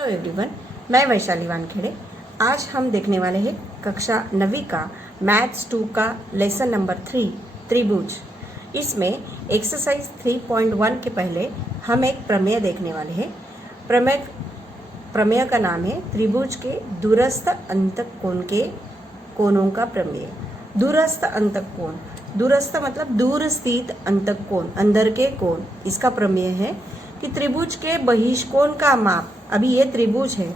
Hello everyone, मैं वैशाली वानखेड़े। आज हम देखने वाले हैं कक्षा 9वीं का मैथ्स 2 का लेसन नंबर 3 त्रिभुज। इसमें एक्सरसाइज 3.1 के पहले हम एक प्रमेय देखने वाले हैं। प्रमेय का नाम है त्रिभुज के दूरस्थ अंतक कोण के कोणों का प्रमेय। दूरस्थ अंतक कोण, दूरस्थ मतलब दूर स्थित अंतक कोण, अंदर के कोण। इसका प्रमेय है कि त्रिभुज के बहिष्कोण का माप, अभी ये त्रिभुज है,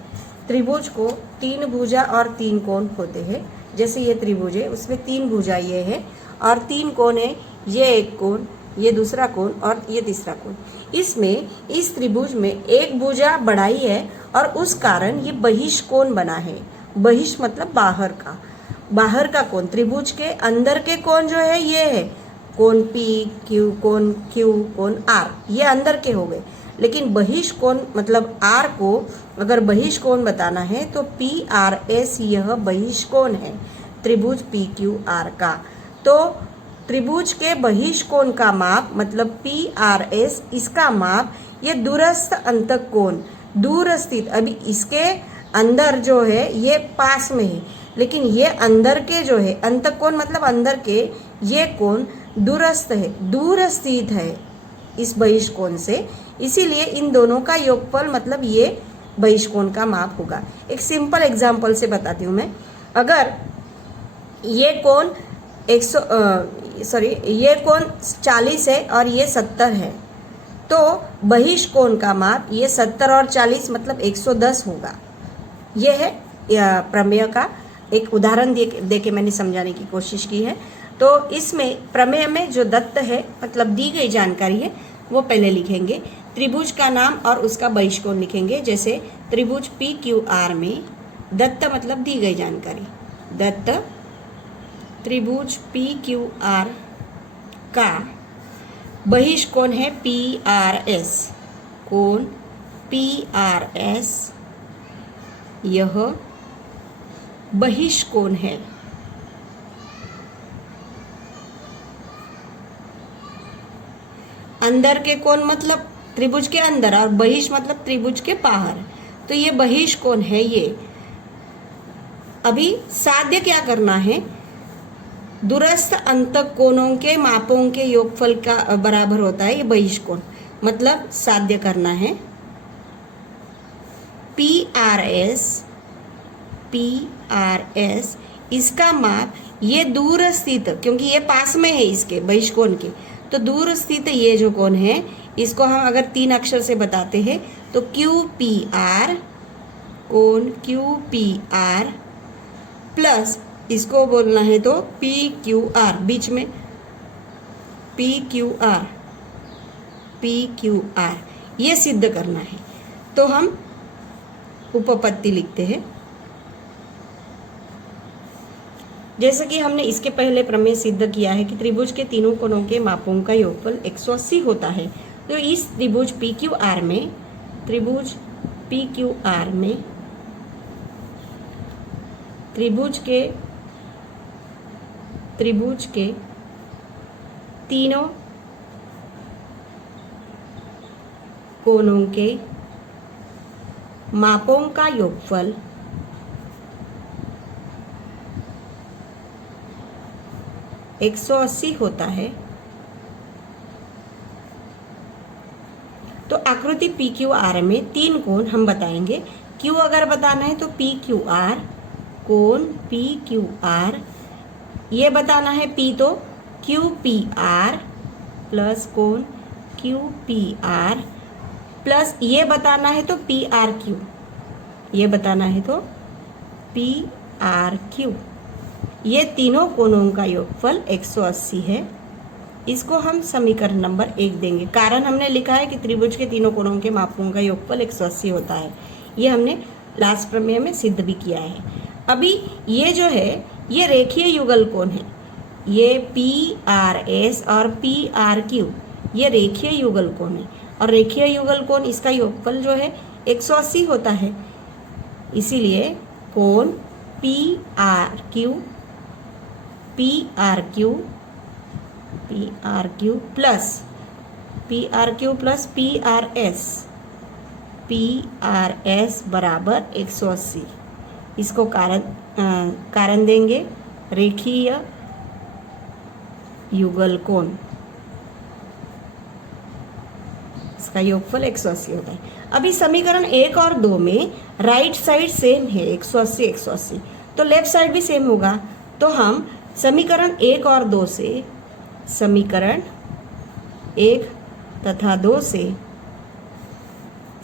त्रिभुज को 3 भुजा और 3 कोण होते हैं। जैसे ये त्रिभुज है, उसमें 3 भुजा ये है और 3 कोण है, ये एक कोण, ये दूसरा कोण और ये तीसरा कोण। इसमें इस त्रिभुज में एक भुजा बढ़ाई है और उस कारण ये बहिष्कोण बना है। बहिष मतलब बाहर का, बाहर का कोण। त्रिभुज के अंदर के कोण जो है ये है कोण P, Q, कोण R, ये अंदर के हो गए। लेकिन बहिष्कोण मतलब R को अगर बहिष्कोण बताना है तो PRS यह बहिष्कोण है त्रिभुज PQR का। तो त्रिभुज के बहिष्कोण का माप मतलब PRS, इसका माप ये दूरस्थ अंतक कोण, दूर स्थित, अभी इसके अंदर जो है ये पास में है, लेकिन ये अंदर के जो है अंतक कोण मतलब अंदर के, ये कोण दूरस्थ है, दूर स्थित है इस बहिष्कोण से। इसीलिए इन दोनों का योगफल मतलब ये बहिष्कोण का माप होगा। एक सिंपल एग्जांपल से बताती हूँ मैं। अगर ये कोण ये कोण 40 है और ये 70 है, तो बहिष्कोण का माप ये 70 और 40 मतलब 110 होगा। ये है प्रमेय का एक उदाहरण दे के मैंने समझाने की कोशिश की है। तो इसमें प्रमेय में जो दत्त है मतलब दी गई जानकारी है वो पहले लिखेंगे। त्रिभुज का नाम और उसका बहिष्कोण लिखेंगे। जैसे त्रिभुज PQR में दत्त मतलब दी गई जानकारी, दत्त त्रिभुज PQR का बहिष्कोण है PRS, कोण PRS यह बहिष्कोण है। अंदर के कोण मतलब त्रिभुज के अंदर और बहिष मतलब त्रिभुज के बाहर, तो ये बहिष्कोण है। ये अभी साध्य क्या करना है, दूरस्थ अंतक कोणों के मापों के योगफल का बराबर होता है ये बहिष्कोण, मतलब साध्य करना है। PRS इसका माप ये दूर स्थित, क्योंकि ये पास में है इसके बहिष्कोण के, तो दूर स्थित ये जो कोण है इसको हम अगर 3 अक्षर से बताते हैं तो QPR, कोण QPR प्लस इसको बोलना है तो PQR, बीच में PQR ये सिद्ध करना है। तो हम उपपत्ति लिखते हैं। जैसे कि हमने इसके पहले प्रमेय सिद्ध किया है कि त्रिभुज के तीनों कोणों के मापों का योगफल 180 होता है। तो इस त्रिभुज PQR में त्रिभुज के तीनों कोणों के मापों का योगफल 180 होता है। तो आकृति PQR में 3 कोण हम बताएंगे। Q अगर बताना है तो PQR, कोण PQR, ये बताना है P तो QPR प्लस कोण QPR प्लस ये बताना है तो PRQ, ये बताना है तो PRQ। ये तीनों कोणों का योगफल 180 है। इसको हम समीकरण नंबर 1 देंगे। कारण हमने लिखा है कि त्रिभुज के तीनों कोणों के मापों का योगफल 180 होता है। ये हमने लास्ट प्रमेय में सिद्ध भी किया है। अभी ये जो है ये रेखीय युगल कोण है, ये PRS और PRQ ये रेखीय युगल कोण है, और रेखीय युगल कोण इसका योगफल जो है 180 होता है। इसीलिए कोण PRQ प्लस PRS PRS बराबर 180। इसको कारण देंगे रेखीय युगल कोण, इसका योगफल 180 होता है। अभी समीकरण 1 और 2 में राइट साइड सेम है 180 180, तो लेफ्ट साइड भी सेम होगा। तो हम समीकरण 1 और 2 से, समीकरण 1 तथा 2 से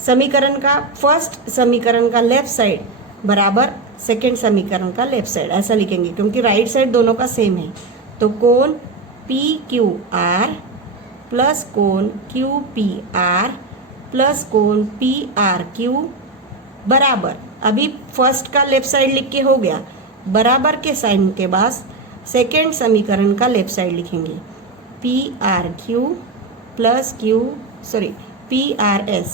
समीकरण का फर्स्ट समीकरण का लेफ्ट साइड बराबर सेकेंड समीकरण का लेफ्ट साइड, ऐसा लिखेंगे क्योंकि राइट साइड दोनों का सेम है। तो कोण PQR प्लस कोण QPR प्लस कोण PRQ बराबर, अभी फर्स्ट का लेफ्ट साइड लिख के हो गया, बराबर के साइन के बाद सेकेंड समीकरण का लेफ्ट साइड लिखेंगे PRQ प्लस PRS,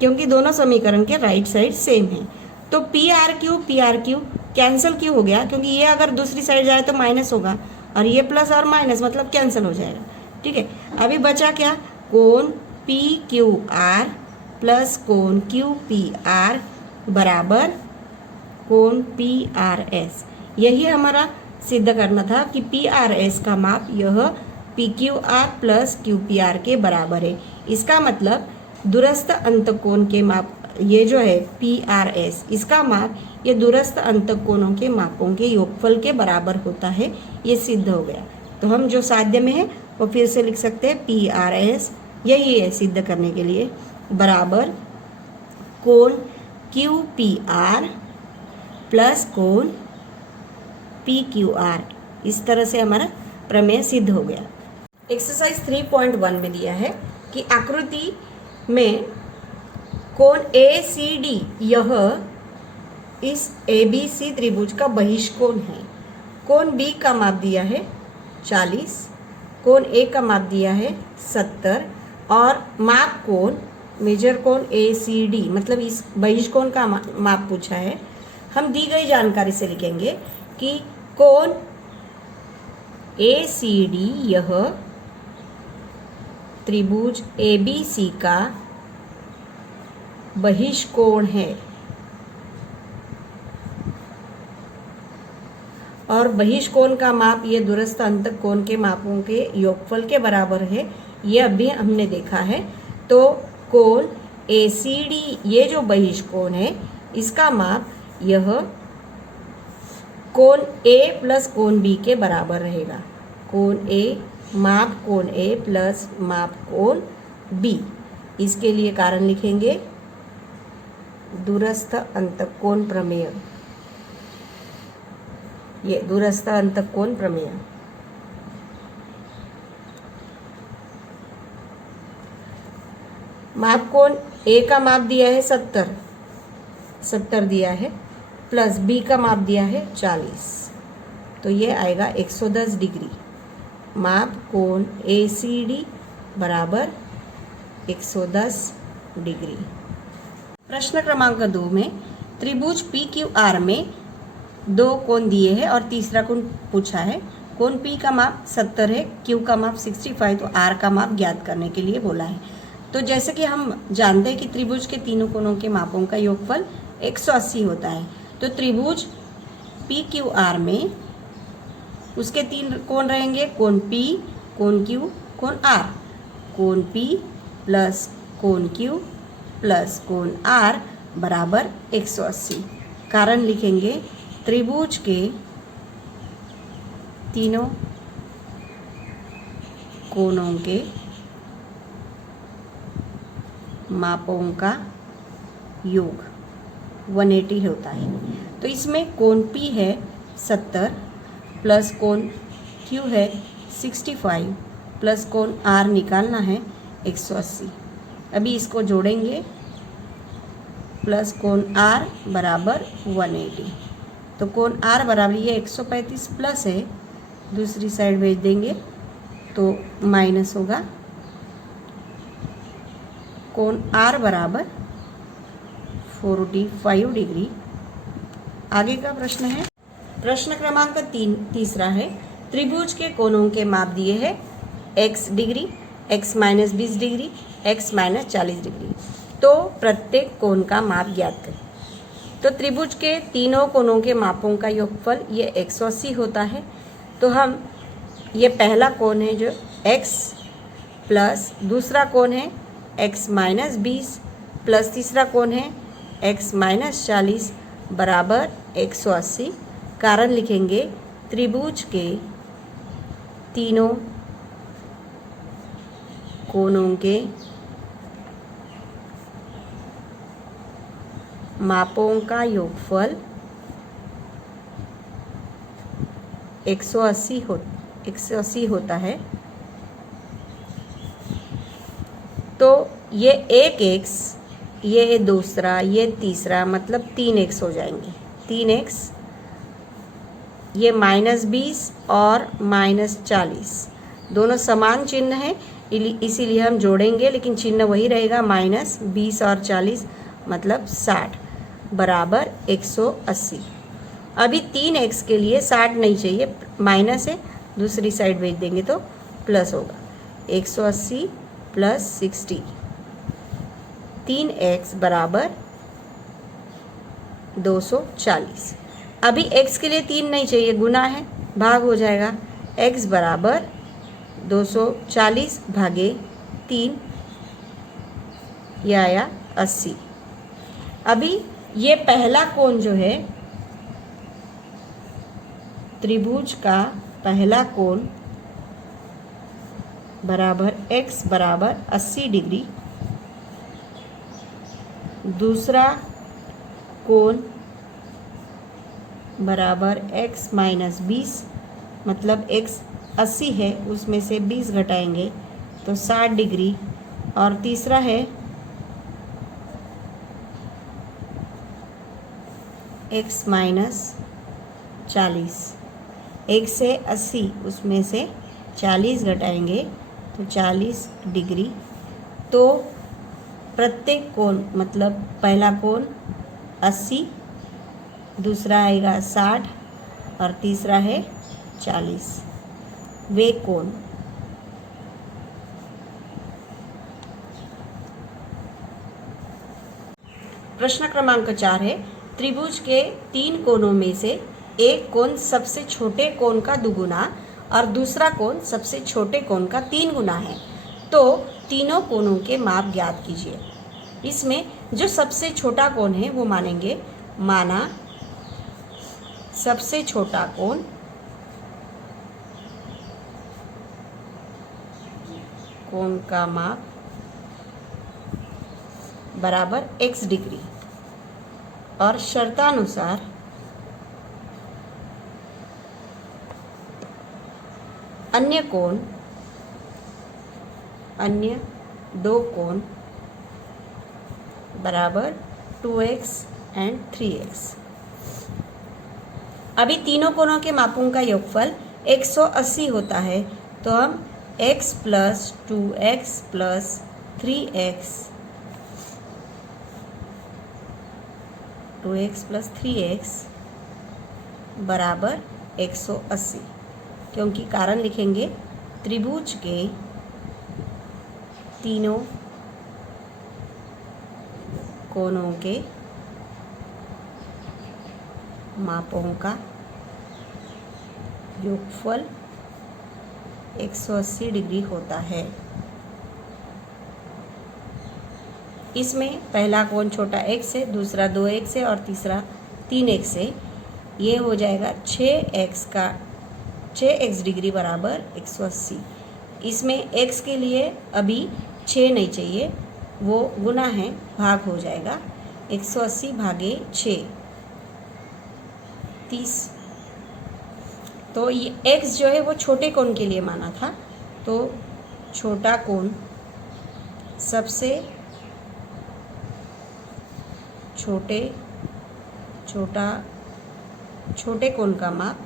क्योंकि दोनों समीकरण के राइट साइड सेम है। तो PRQ कैंसिल क्यों हो गया, क्योंकि ये अगर दूसरी साइड जाए तो माइनस होगा और ये प्लस और माइनस मतलब कैंसिल हो जाएगा। ठीक है, अभी बचा क्या, कोण PQR प्लस कोण QPR बराबर कोण PRS। यही हमारा सिद्ध करना था कि PRS का माप यह PQR प्लस QPR के बराबर है। इसका मतलब दूरस्थ अंतकोण के माप, ये जो है PRS, इसका माप ये दूरस्थ अंतकोणों के मापों के योगफल के बराबर होता है। ये सिद्ध हो गया। तो हम जो साध्य में है वो फिर से लिख सकते हैं PRS, यही है सिद्ध करने के लिए, बराबर कोण QPR प्लस कोण PQR। इस तरह से हमारा प्रमेय सिद्ध हो गया। एक्सरसाइज 3.1 में दिया है कि आकृति में कोण ACD यह इस ABC त्रिभुज का बहिष्कोण है। कोण B का माप दिया है 40, कोण A का माप दिया है 70 और माप कोण मेजर कोण ACD मतलब इस बहिष्कोण का माप पूछा है। हम दी गई जानकारी से लिखेंगे कि कोण ACD यह त्रिभुज ABC का बहिष्कोण है और बहिष्कोण का माप ये दूरस्थ अंतक कोण के मापों के योगफल के बराबर है। ये अभी हमने देखा है। तो कोण ACD ये जो बहिष्कोण है इसका माप यह कोण A प्लस कोण B के बराबर रहेगा। कोण A माप कोण A प्लस माप कोण B। इसके लिए कारण लिखेंगे दूरस्थ अंतक कोण प्रमेय। ये दूरस्थ अंतक कोण प्रमेय। माप कोण A का माप दिया है 70 दिया है, प्लस B का माप दिया है 40, तो ये आएगा 110 डिग्री। माप कोण ACD बराबर 110 डिग्री। प्रश्न क्रमांक 2 में त्रिभुज PQR में 2 कोण दिए हैं और तीसरा कोण पूछा है। कोण P का माप 70 है, Q का माप 65, तो R का माप ज्ञात करने के लिए बोला है। तो जैसे कि हम जानते हैं कि त्रिभुज के तीनों कोणों के मापों का योगफल 180 होता है। तो त्रिभुज PQR में उसके 3 कोण रहेंगे, कोण P, कोण Q, कोण R। कोण P प्लस कोण Q प्लस कोण R बराबर 180। कारण लिखेंगे त्रिभुज के तीनों कोणों के मापों का योग 180 होता है। तो इसमें कोण P है 70 प्लस कोण Q है 65 प्लस कोण R निकालना है 180। अभी इसको जोड़ेंगे, प्लस कोण R बराबर 180। तो कोण R बराबर ये 135 प्लस है, दूसरी साइड भेज देंगे तो माइनस होगा। कोण R बराबर 45 डिग्री। आगे का प्रश्न है, प्रश्न क्रमांक 3 है। त्रिभुज के कोणों के माप दिए हैं x degree, x minus 20 degree, x minus 40 degree. तो प्रत्येक कोण का माप ज्ञात करें। तो त्रिभुज के तीनों कोणों के मापों का योगफल ये 180 होता है। तो हम ये पहला कोण है जो x प्लस दूसरा कोण है x माइनस 20 प्लस तीसरा कोण है x माइनस 40 बराबर 180। कारण लिखेंगे त्रिभुज के तीनों कोणों के मापों का योगफल 180 होता है। तो ये एक x, ये दूसरा, ये तीसरा, मतलब 3x हो जाएंगे। 3x, ये -20 और -40 दोनों समान चिन्ह हैं, इसीलिए हम जोड़ेंगे, लेकिन चिन्ह वही रहेगा, -20 और 40 मतलब 60 बराबर 180। अभी 3x के लिए 60 नहीं चाहिए, माइनस है, दूसरी साइड भेज देंगे तो प्लस होगा। 180 प्लस 60, 3x बराबर 240। अभी x के लिए 3 नहीं चाहिए, गुना है, भाग हो जाएगा। x बराबर 240 भागे 3, यह आया 80। अभी ये पहला कोण जो है, त्रिभुज का पहला कोण बराबर x बराबर 80 डिग्री, दूसरा कोण बराबर x माइनस 20, मतलब x 80 है, उसमें से 20 घटाएंगे तो 60 डिग्री, और तीसरा है x माइनस 40, 1 से 80, उसमें से 40 घटाएंगे तो 40 डिग्री। तो प्रत्येक कोण, मतलब पहला कोण 80, दूसरा आएगा 60 और तीसरा है 40, वे कोण। प्रश्न क्रमांक 4 है, त्रिभुज के 3 कोणों में से एक कोण सबसे छोटे कोण का दुगुना और दूसरा कोण सबसे छोटे कोण का 3 गुना है, तो तीनों कोणों के माप ज्ञात कीजिए। इसमें जो सबसे छोटा कोण है वो मानेंगे, माना सबसे छोटा कोण का माप बराबर x डिग्री, और शर्तानुसार अन्य दो कोण बराबर 2x एंड 3x। अभी तीनों कोणों के मापों का योगफल 180 होता है, तो हम x plus 2x plus 3x, 2x plus 3x बराबर 180, क्योंकि कारण लिखेंगे त्रिभुज के तीनों कोणों के मापों का योगफल 180 डिग्री होता है। इसमें पहला कोण छोटा x है, दूसरा 2x है और तीसरा 3x है। ये हो जाएगा 6x डिग्री बराबर 180। इसमें x के लिए अभी 6 नहीं चाहिए, वो गुना है, भाग हो जाएगा। 180 भागे 6, 30। तो ये x जो है वो छोटे कोण के लिए माना था, तो छोटा कोण सबसे छोटे कोण का माप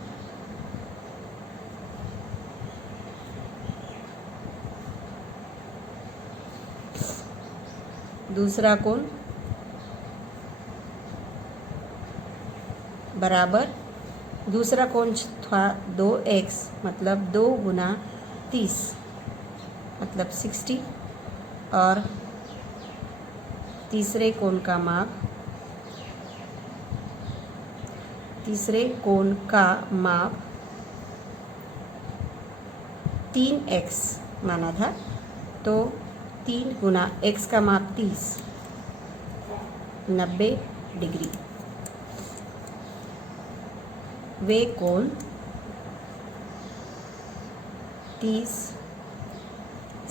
दूसरा कोण बराबर, दूसरा कोण था 2x, मतलब 2 गुना 30 मतलब 60, और तीसरे कोण का माप 3x माना था, तो 3 गुना x का माप 30, 90 डिग्री। वे कोण 30,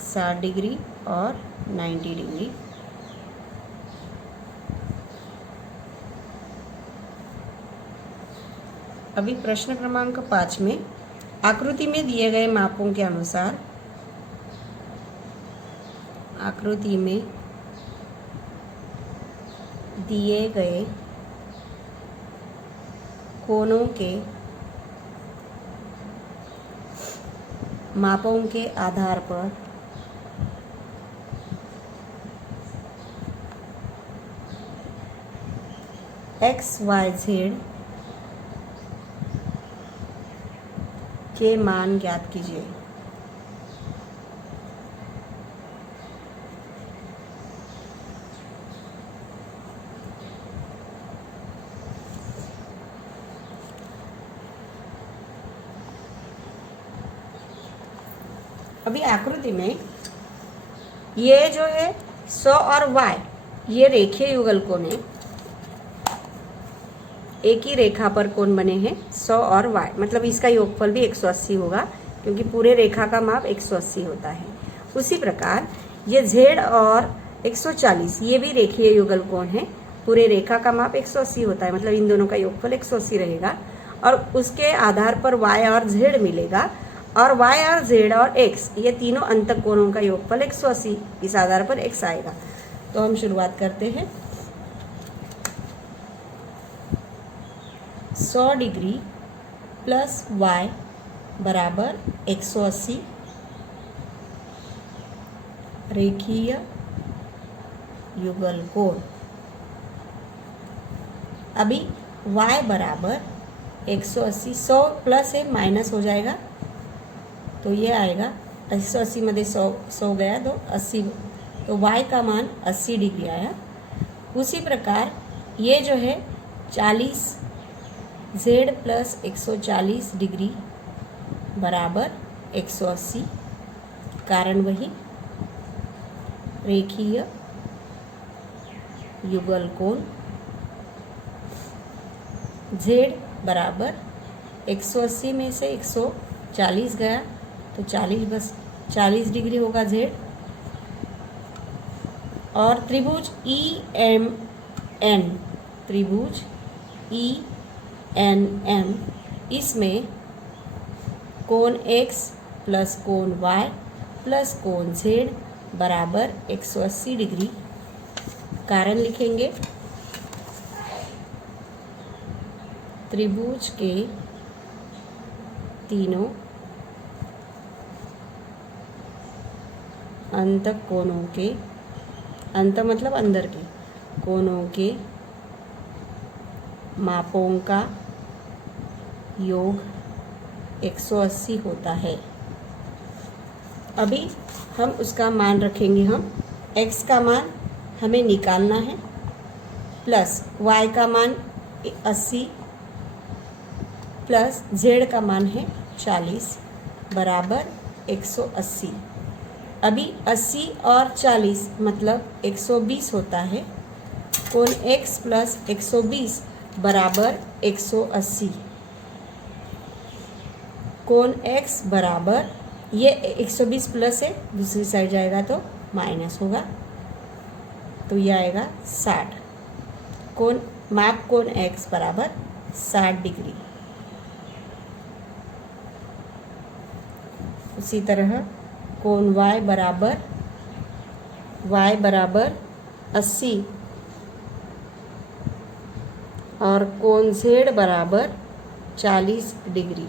60 डिग्री और 90 डिग्री अभी प्रश्न क्रमांक 5 में आकृति में दिए गए मापों के अनुसार आकृति में दिए गए कोणों के मापों के आधार पर XYZ के मान ज्ञात कीजिए। अभी आकृति में ये जो है 100 और y ये रेखीय युगल कोण है, एक ही रेखा पर कोण बने हैं 100 और y, मतलब इसका योगफल भी 180 होगा क्योंकि पूरे रेखा का माप 180 होता है। उसी प्रकार ये z और 140 ये भी रेखीय युगल कोण है, पूरे रेखा का माप 180 होता है, मतलब इन दोनों का योगफल 180 रहेगा और उसके आधार पर y और z मिलेगा और y और z और x ये तीनों अंतक कोणों का योगफल 180, इस आधार पर x आएगा। तो हम शुरुआत करते हैं। 100 डिग्री प्लस y बराबर 180 रेखीय युगल कोण। अभी y बराबर 180, 100 प्लस है माइनस हो जाएगा तो ये आएगा 180 मध्ये 100 गया तो 80, तो y का मान 80 डिग्री आया। उसी प्रकार ये जो है 40 z प्लस 140 डिग्री बराबर 180, कारण वही रेखीय युगल कोण। z बराबर 180 में से 140 गया तो 40 डिग्री होगा z, और त्रिभुज EMN इसमें कोण x प्लस कोण y प्लस कोण z बराबर 180 डिग्री, कारण लिखेंगे त्रिभुज के तीनों अंतक कोणों के, अंत मतलब अंदर के कोणों के मापों का योग 180 होता है। अभी हम उसका मान रखेंगे, हम x का मान हमें निकालना है प्लस y का मान 80 प्लस z का मान है 40 बराबर 180। अभी 80 और 40 मतलब 120 होता है, कोण x प्लस 120 बराबर 180, कोण x बराबर ये 120 प्लस है, दूसरी साइड जाएगा तो माइनस होगा, तो ये आएगा 60, कोण माप कोण x बराबर 60 डिग्री। उसी तरह कोण y बराबर 80 और कोण z बराबर 40 डिग्री।